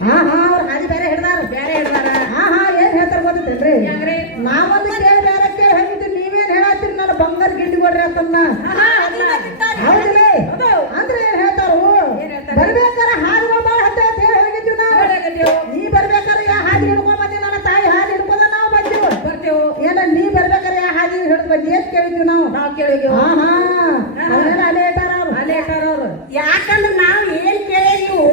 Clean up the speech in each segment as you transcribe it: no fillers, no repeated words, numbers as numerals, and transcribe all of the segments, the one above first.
ಹಾ ಹಾ ಅವ್ರ ಹಾದಿ ಬೇರೆ ಹಿಡ್ದಾರ ಹಾ ಹಾ ಏನ್ ಹೇಳ್ತಾರ ಗೊತ್ತೇನ್ರಿ ನಾವೊಂದು ಕೇಳಿ ಬೇರೆ ಕೇಳಿ ಹೋಗಿದ್ದು ನೀವೇನ್ ಹೇಳತ್ತೀರಿ ನಾನು ಬಂಗಾರ ಗಿಂಡಿ ಕೊಡ್ರಿ ಅಂತನ್ನ ಹೌದಿಲ್ಲ ಅಂದ್ರೆ ಏನ್ ಹೇಳ್ತಾರು ಬರ್ಬೇಕಾರ ಹಾದಿಗಳು ಬಾಳ ಹತ್ತ ಅಂತ ಹೇಳಿ ಹೋಗಿದ್ವಿ ನಾವು ನೀ ಬರ್ಬೇಕಾರ ಯಾ ಹಾದಿ ಹಿಡ್ಕೊಂಡ್ ಬಂದಿ ನನ್ನ ತಾಯಿ ಹಾದಿ ಹಿಡ್ಕೊಂಡ ನಾವು ಬಂದೆವು ಏನ ನೀ ಬರ್ಬೇಕಾರ ಯಾ ಹಾದಿ ಹಿಡ್ದು ಬಂದಿ ಅಂತ ಕೇಳಿದ್ವಿ ನಾವು ಕೇಳಿದ್ವಿ ಹಾ ಹಾ ಅವರೆಲ್ಲ ಅಲ್ಲೇ ಇಟ್ಟಾರ ಅವ್ರು ಯಾಕಂದ್ರೆ ನಾವ್ ಏನ್ ಕೇಳಿದ್ವು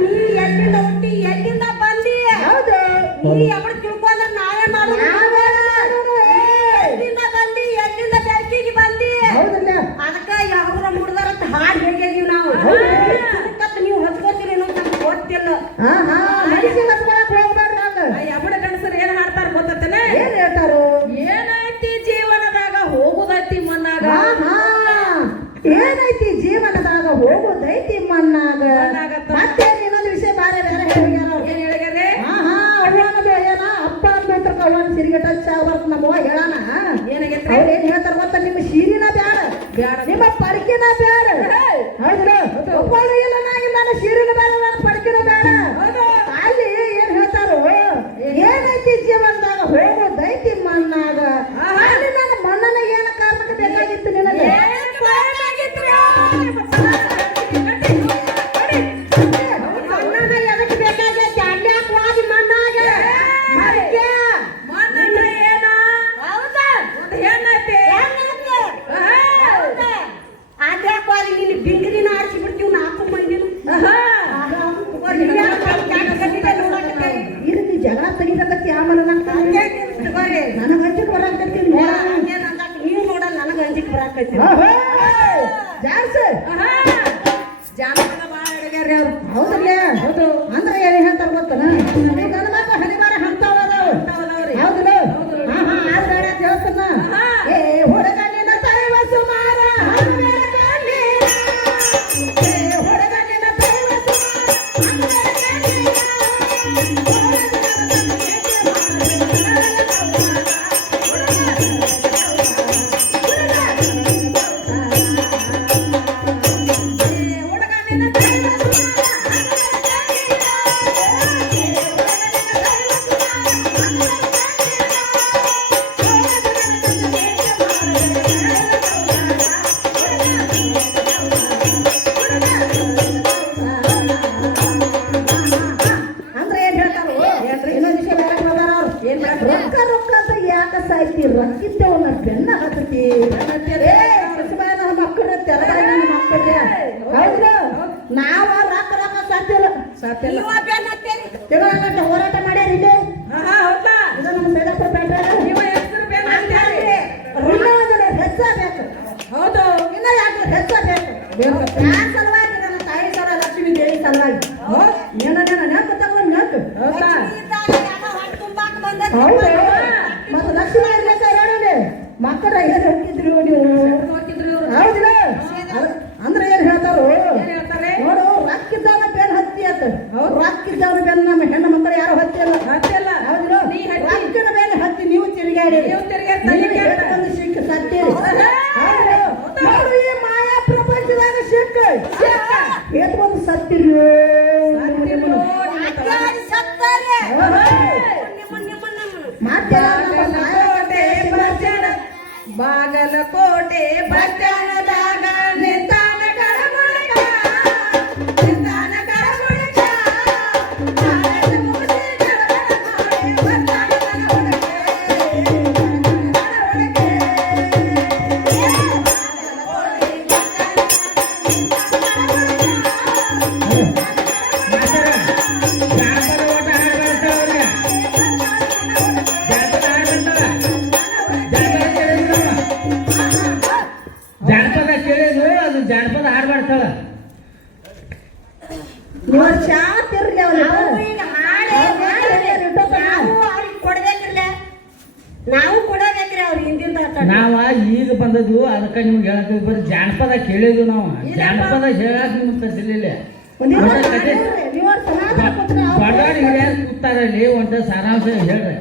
ನೀ ಎಲ್ಲಿಂದ ಹುಟ್ಟಿ ಎಲ್ಲಿಂದ ಬಂದಿ ಹೌದು ನೀ ಎಬ್ಬರು ತಿಳ್ಕೊಂಡ್ರೆ ನಾವೇ ಮಾಡೋದು ಎಲ್ಲಿಂದ ಬಂದಿ ಎಲ್ಲಿಂದ ಬೆಳಕಿಗೆ ಬಂದಿ ಹೌದಲ್ಲ ಅದಕ್ಕ ಯಾವ್ರ ಮುಡ್ದಾರಂತ ಹಾಡು ಹೇಳಿದೀವಿ ನಾವು ನೀವು ಹಚ್ಕೋತೀರಿ ಅನ್ನೋದು ನಮ್ಗೆ ಗೊತ್ತಿಲ್ಲ ಹಾ ಹಾ ಮನುಷ್ಯ ಹಚ್ಕೊಳಕ್ ಹೋಗ್ಬೇಡ್ರಿ ಹಂಗ ಎಬ್ಬಡ ಗಂಡಸರು ಏನ್ ಹಾಡ್ತಾರ ಗೊತ್ತೇನೆ ಏನ್ ಹೇಳ್ತಾರು ಏನೈತಿ ಜೀವನದಾಗ ಹೋಗುದೈತಿ ಮನ್ನಾಗ ಏನೈತಿ ಜೀವನದಾಗ ಹೋಗೋದೈತಿ ಮಣ್ಣಾಗ ಮತ್ತೆ ಇನ್ನೊಂದು ವಿಷಯ ಬೇರೆ ಹೇಳ್ಯಾರ ಏನ್ ಹೇಳಿದ್ರೆ ಹಾ ಹಾ ಅವ್ವನದು ಏನ ಅಪ್ಪ ಅಂದ್ಬಿಟ್ರ ಅವನ್ ಸಿರಿಗಟ್ಟ ಚಾವರ್ತ ನಮ್ಮವ್ವ ಹೇಳಾನ ಏನಾಗೈತ್ರಿ ಅವ್ರು ಏನ್ ಹೇಳ್ತಾರ ಗೊತ್ತ ನಿಮ್ಮ ಸೀರಿನ ಬ್ಯಾಡ ನಿಮ್ಮ ಪಡಕಿನ ಬ್ಯಾಡ ಹೌದ್ರ ಒಬ್ಬಳು ಇಲ್ಲ ನಾನು ಸೀರಿನ ಬೇಡ ನನ್ನ ಪಡಕಿನ ಬೇಡ ಅಲ್ಲಿ ಏನ್ ಹೇಳ್ತಾರೋ ಏನೈತಿ ಜೀವನದಾಗ ಹೋಗೋದೈತಿ ಮಣ್ಣಾಗ ಅಲ್ಲಿ ನನ್ನ ಮಣ್ಣನ ಏನ ಕಾರಣಕ್ಕೆ ಬೇಕಾಗಿತ್ತು ನಿನಗೆ ಜಗಳ ತೆಗಿಬೇಕತ್ತಿ ಆಮೇಲೆ ನನಗೆ ಹಂಚಿಕ್ ಬರಾಕತ್ತಿ ನೀವು ನೋಡಲ್ಲ ನನಗೆ ಹಂಚಿಕ್ ಬರಾಕತ್ತಿ ಜಾನಪದ ಬಾಳ ಅಡಗ್ಯಾರ ಅವ್ರು ಹೌದಲ್ಲ ಹೌದು ಅಂದ್ರೆ ಏನ್ ಹೇಳ್ತಾರ ಗೊತ್ತನ ನನ್ನ ಮಗ ಹನಿವಾರ ಹಂತವದವ್ರಿ ಹೌದಲ್ಲ ಹಾ ಹಾ ಆದ್ ಬೇಡ ಅಂತ ಹೇಳ್ತಾನ ಏ ಹುಡುಗ ನಿನ್ನ ತೈವ ಸುಮಾರ ಹುಡುಗ ನಿನ್ನ ತೈವ ರೊಕ್ಕಿದ್ದವನ್ನ ಬೆನ್ನ ಹತ್ತತಿ ಮಕ್ಕಳ ತೆರ ಮಕ್ಕಳಿಗೆ ಹೌದು ನಾವ ರೊಕ್ಕ ರೊಕ್ಕ ಸಾಧ್ಯ ಹೋರಾಟ ಮಾಡ್ಯಾರ ಇದೆ ಇದು ನಮ್ಮ ಬೇಡಪ್ಪ ಬೇಡ ಹೆಚ್ಚಬೇಕು ಹೌದು ಇನ್ನ ಯಾಕೆ ಹೆಚ್ಚಬೇಕು ಯಾರ ಸಲುವಾಗಿ ನನ್ನ ತಾಯಿ ಸರ ಲಕ್ಷ್ಮೀ ದೇವಿ ಸಲುವಾಗಿ ನೆನಪು ತಗೊಂಡು ನೆನಪು ಹೌದು ಮತ್ತೆ ಲಕ್ಷ್ಮೀ ಮಕ್ಕಳ ಏನ್ ಹಾಕಿದ್ರು ನೀವು ಹೌದಿಲ್ಲ ಅಂದ್ರೆ ಏನ್ ಹೇಳ್ತಾರು ನೋಡು ರೊಕ್ಕಿದ್ದಾನ ಬೆನ್ ಹತ್ತಿ ಅಂತ ರೊಕ್ಕಿದ್ದವ್ರ ಬೆನ್ ನಮ್ಮ ಹೆಣ್ಣು ಮಕ್ಕಳು ಯಾರು ಹತ್ತಿಲ್ಲ ಹೌದಿಲ್ಲ ರೊಕ್ಕಿನ ಬೆನ್ ಹತ್ತಿ ನೀವು ತಿರುಗಾಡಿ ಸಿಕ್ಕ ಸತ್ತೀರಿ ನೋಡು ಈ ಮಾಯಾ ಪ್ರಪಂಚದಾಗ ಸಿಕ್ಕ ಎತ್ಕೊಂಡು ಸತ್ತಿರಿ ಮತ್ತೆ ಬಾಗಲಕೋಟೆ ಬಚ್ಚಣದಾಗ ನಿಂತಾನ ಕರಗುಳಕ ನಿಂತಾನ ಕರಗುಳಕ ಕಾಲೇಜು ಮುಗಿಸಿ ಕರಗಡ ಮಾಡಿ ಬರ್ತಾನ ಕರಗುಳಕೆ ಜಾನಪದ ಹಾಡ್ಬಾಡ್ತಾಳ ನಾವು ಕೊಡಬೇಕ್ರಿ ಅವ್ರು ಹಿಂದಿಂದ ನಾವ ಈಗ ಬಂದದ್ದು ಅದಕ್ಕೆ ನಿಮ್ಗೆ ಹೇಳಕ್ ಬರೀ ಜಾನಪದ ಕೇಳಿದ್ವು ನಾವು ಜಾನಪದ ಹೇಳಕ್ ನಿಮ್ಗೆ ತರಿಸಲಿಲ್ಲ ಬಡಾಡಿ ಹಿರಿಯಾರು ಕೂತಾರಲ್ಲಿ ಒಂದು ಸಾರಾಂಶ ಹೇಳ್ರಿ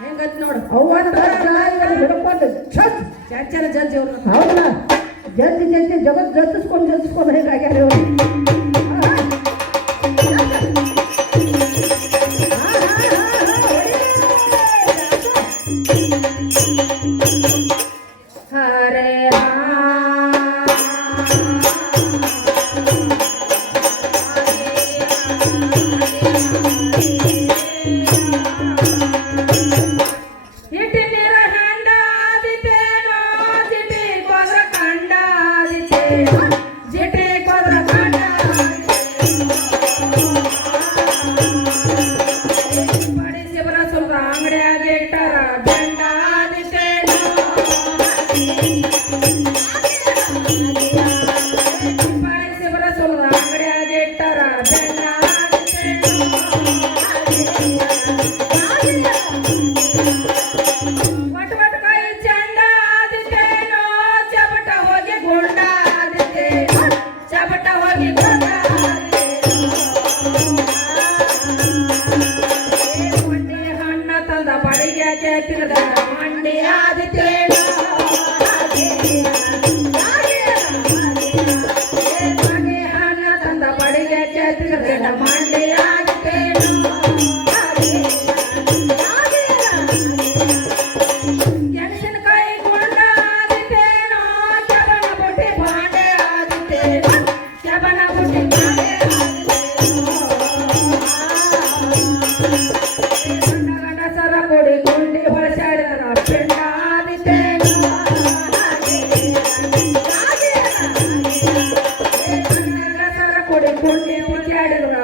ಹೆಂಗತ್ ನೋಡು ಅವ್ವನ ಗಜ್ಜ ಇವನು ಹಿಡ್ಕೊಂಡು ಛತ್ ಚರ್ಚಲ ಜಡ್ಜ್ ಅವ್ರು ಹೌದಲ್ಲ ಜಲ್ದಿ ಜಲ್ದಿ ಜಗತ್ ಜಲ್ದಿಸ್ಕೊಂಡು ಹೇಗಾಗ್ಯಾರ ಇವ್ರು. ಹರೇ ಇಟಿ ನೀರ ಹೆಂಡ ಆದಿತೇನೋ ಜಿಟಿ ಕೊದ್ರ ಕಂಡ ಆದಿತೇನೋ ಜಿಟಿ ಕೊದ್ರ ಕಂಡ ಪಡಿಸಿ ಬರ ಸ್ವಲ್ಪ ಅಂಗಡಿಯಾಗಿ ಇಟ್ಟಾರ ಬೆಂಡ ಆದಿತೇನೋ ಪಡಿಸಿ ಬರ ಸ್ವಲ್ಪ ಅಂಗಡಿಯಾಗಿ ಇಟ್ಟಾರ ಬೆಂಡ ಆದಿತೇನೋ ವಟ ವಟ ಕೈ ಚಂಡ ಆದಿತೇನೋ ಚಪಟ ಹೋಗಿ ಗುಂಡ ಆದಿತೇನೋ ಚಪಟ ಹೋಗಿ ಗುಂಡ ಮಂಡಿ ಹಣ್ಣ ತಂದ ಬಡಿಗೆ ಕೇತಿರದ ಮಂಡಿ ಆದಿತೇನೋ ಮಂಡಿ ಹಣ್ಣ ತಂದ ಬಡಿಗೆ ಕೇತಿರದ ಮಂಡಿ ಆದಿತೇನೋ ಗೆಣಸಿನಕಾಯಿ ಗೊಂಡ ಆದಿತೇನೋ ಚಬನ ಬುಟ್ಟಿ ಬಾಂಡೆ ಆದಿತೇನೋ ಚಬನ ಬುಟ್ಟಿ ಬಾಂಡೆ ಗಂಡ ಗಂಡಸರ ಕೊಡಿ ಗುಂಡಿ ಹೊಳಸಾಡಿದರ ಪಿಂಡ ಆದಿತೇನೋ ಗಂಡ ಗಂಡಸರ ಕೊಡಿ ಗುಂಡಿ ಹೊಳಸಾಡಿದರ